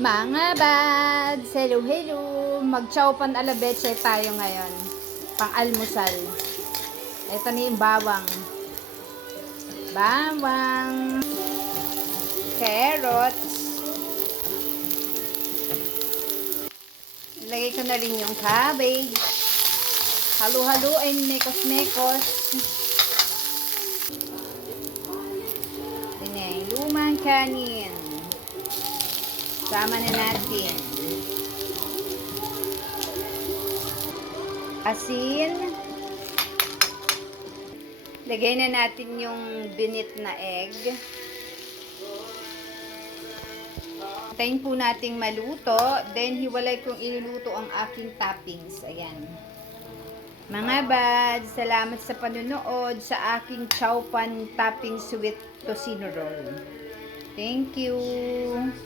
Mga bads, hello hello. Mag-chowpan alabeche tayo ngayon. Pang-almusal. Ito na yung bawang. Bawang. Carrots. Lagay ko na rin yung cabbage. Halu-haluin, mekos-mekos. Ito na yung lumang kanin. Sama na natin. Asin. Lagay na natin yung binit na egg. Hintayin po nating maluto. Then, hiwalay kong iluluto ang aking toppings. Ayan. Mga bads, salamat sa panunood sa aking chowpan toppings with tocino roll. Thank you!